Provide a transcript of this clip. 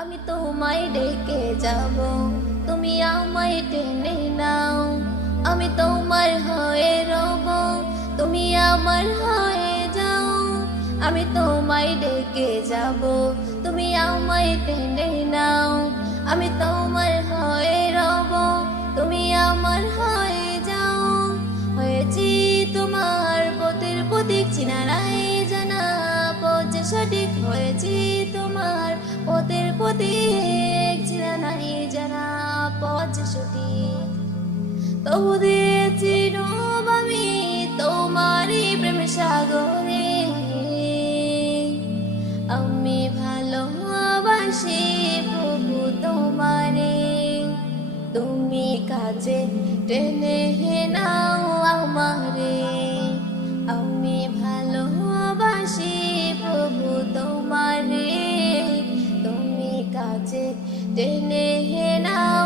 আমি তোমায় ডেকে যাব, তুমি আমায় টেনে নাও। আমি তোমার হয়ে রব, তুমি আমার হয়ে যাও। আমি তোমায় ডেকে যাব, তুমি আমায় টেনে নাও। আমি তোমার হয়ে রব, তুমি আমার হয়ে যাও। হয়েছি তোমার পথের প্রতীক, চিনা নাই জানা পথ সঠিক। হয়েছি তোমার পথের প্রতীক, চিনা নাই জানা পথ সঠিক। তবু দিয়েছি ডুব আমি তোমারই প্রেম সাগরে। আমি ভালোবাসি প্রভু তোমারে, তুমি কাছে টেনে নাও আমারে। আমি ভালোবাসি প্রভু তোমারে, তুমি কাছে টেনে নাও